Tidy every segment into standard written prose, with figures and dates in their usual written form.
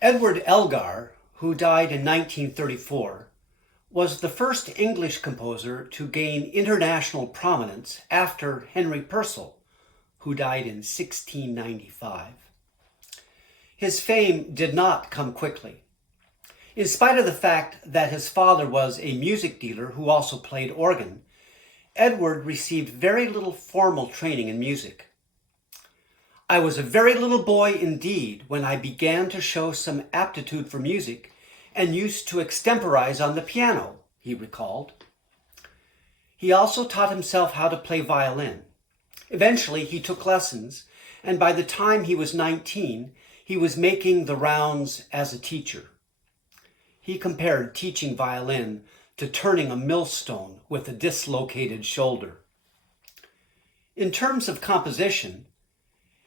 Edward Elgar, who died in 1934, was the first English composer to gain international prominence after Henry Purcell, who died in 1695. His fame did not come quickly. In spite of the fact that his father was a music dealer who also played organ, Edward received very little formal training in music. "I was a very little boy indeed when I began to show some aptitude for music and used to extemporize on the piano," he recalled. He also taught himself how to play violin. Eventually, he took lessons, and by the time he was 19, he was making the rounds as a teacher. He compared teaching violin to turning a millstone with a dislocated shoulder. In terms of composition,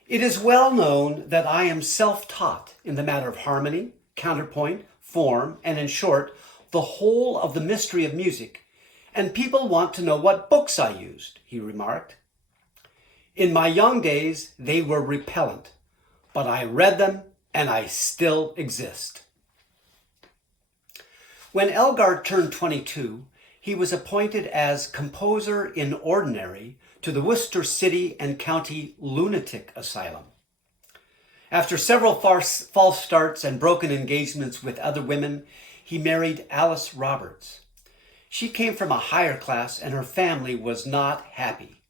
it is well known that I am self-taught in the matter of harmony, counterpoint, form, and in short, the whole of the mystery of music, and people want to know what books I used, he remarked. In my young days, they were repellent, but I read them and I still exist. When Elgar turned 22, he was appointed as composer in ordinary to the Worcester City and County Lunatic Asylum. After several false starts and broken engagements with other women, he married Alice Roberts. She came from a higher class and her family was not happy.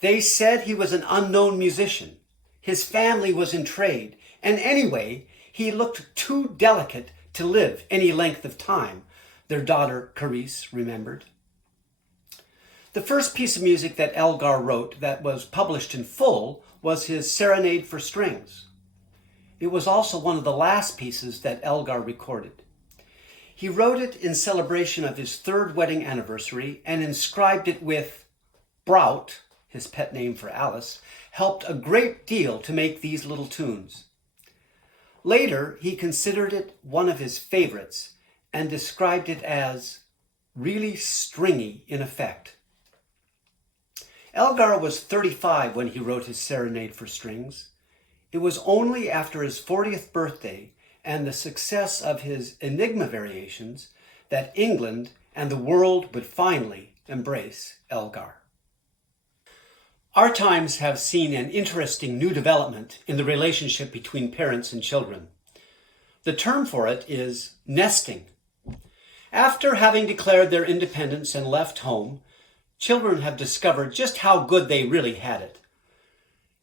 They said he was an unknown musician. His family was in trade, and anyway, he looked too delicate to live any length of time, their daughter Carice remembered. The first piece of music that Elgar wrote that was published in full was his Serenade for Strings. It was also one of the last pieces that Elgar recorded. He wrote it in celebration of his third wedding anniversary and inscribed it with Brout, his pet name for Alice, helped a great deal to make these little tunes. Later, he considered it one of his favorites and described it as really stringy in effect. Elgar was 35 when he wrote his Serenade for Strings. It was only after his 40th birthday and the success of his Enigma variations that England and the world would finally embrace Elgar. Our times have seen an interesting new development in the relationship between parents and children. The term for it is nesting. After having declared their independence and left home, children have discovered just how good they really had it.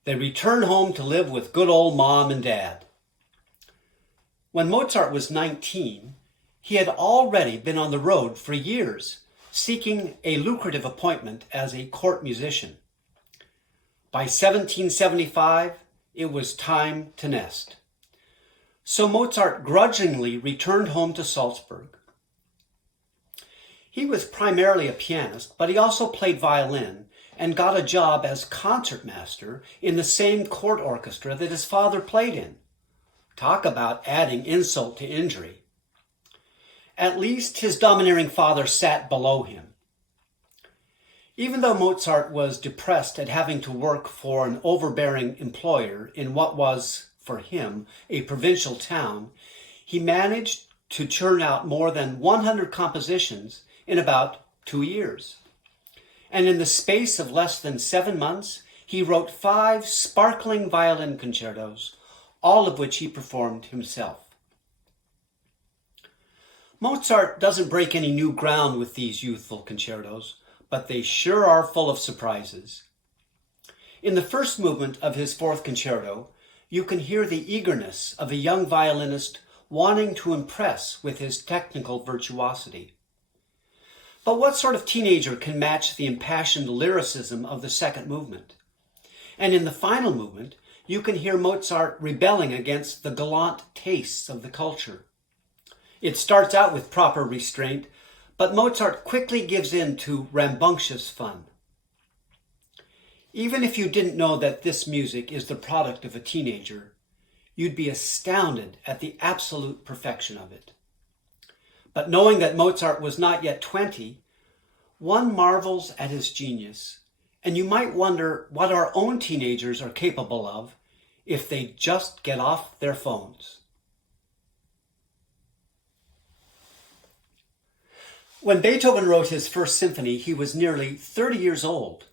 They return home to live with good old mom and dad. When Mozart was 19, he had already been on the road for years, seeking a lucrative appointment as a court musician. By 1775, it was time to nest. So Mozart grudgingly returned home to Salzburg. He was primarily a pianist, but he also played violin and got a job as concertmaster in the same court orchestra that his father played in. Talk about adding insult to injury. At least his domineering father sat below him. Even though Mozart was depressed at having to work for an overbearing employer in what was, for him, a provincial town, he managed to churn out more than 100 compositions in about 2 years. And in the space of less than 7 months, he wrote 5 sparkling violin concertos, all of which he performed himself. Mozart doesn't break any new ground with these youthful concertos, but they sure are full of surprises. In the first movement of his 4th concerto, you can hear the eagerness of a young violinist wanting to impress with his technical virtuosity. But what sort of teenager can match the impassioned lyricism of the second movement? And in the final movement, you can hear Mozart rebelling against the gallant tastes of the culture. It starts out with proper restraint, but Mozart quickly gives in to rambunctious fun. Even if you didn't know that this music is the product of a teenager, you'd be astounded at the absolute perfection of it. But knowing that Mozart was not yet 20, one marvels at his genius, and you might wonder what our own teenagers are capable of if they just get off their phones. When Beethoven wrote his first symphony, he was nearly 30 years old.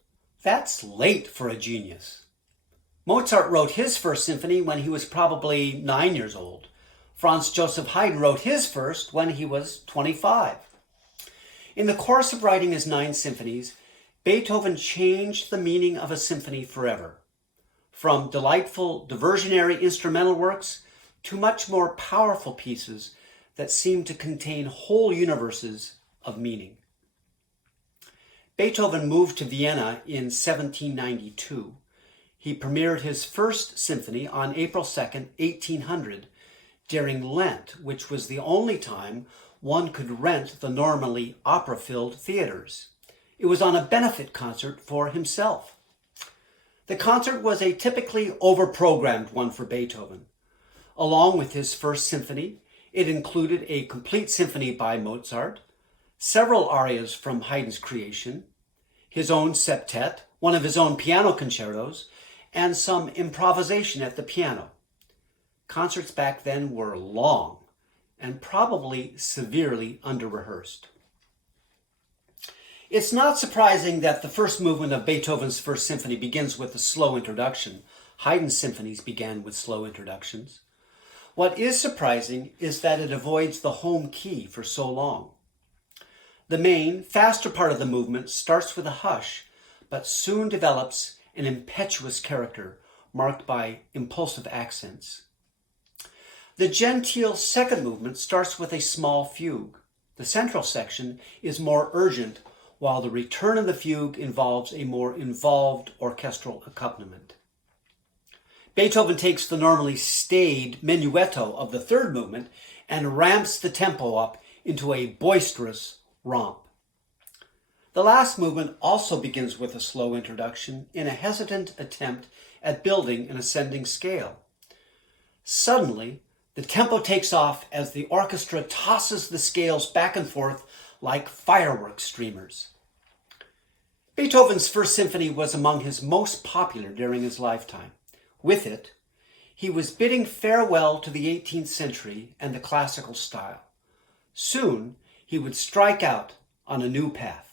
That's late for a genius. Mozart wrote his first symphony when he was probably 9 years old. Franz Joseph Haydn wrote his first when he was 25. In the course of writing his 9 symphonies, Beethoven changed the meaning of a symphony forever. From delightful diversionary instrumental works to much more powerful pieces that seem to contain whole universes of meaning. Beethoven moved to Vienna in 1792. He premiered his first symphony on April 2nd, 1800, during Lent, which was the only time one could rent the normally opera-filled theaters. It was on a benefit concert for himself. The concert was a typically over-programmed one for Beethoven. Along with his first symphony, it included a complete symphony by Mozart, several arias from Haydn's creation, his own septet, one of his own piano concertos, and some improvisation at the piano. Concerts back then were long and probably severely under-rehearsed. It's not surprising that the first movement of Beethoven's first symphony begins with a slow introduction. Haydn's symphonies began with slow introductions. What is surprising is that it avoids the home key for so long. The main, faster part of the movement starts with a hush, but soon develops an impetuous character marked by impulsive accents. The genteel second movement starts with a small fugue. The central section is more urgent, while the return of the fugue involves a more involved orchestral accompaniment. Beethoven takes the normally staid menuetto of the third movement and ramps the tempo up into a boisterous romp. The last movement also begins with a slow introduction in a hesitant attempt at building an ascending scale. Suddenly, the tempo takes off as the orchestra tosses the scales back and forth like fireworks streamers. Beethoven's first symphony was among his most popular during his lifetime. With it, he was bidding farewell to the 18th century and the classical style. Soon, he would strike out on a new path.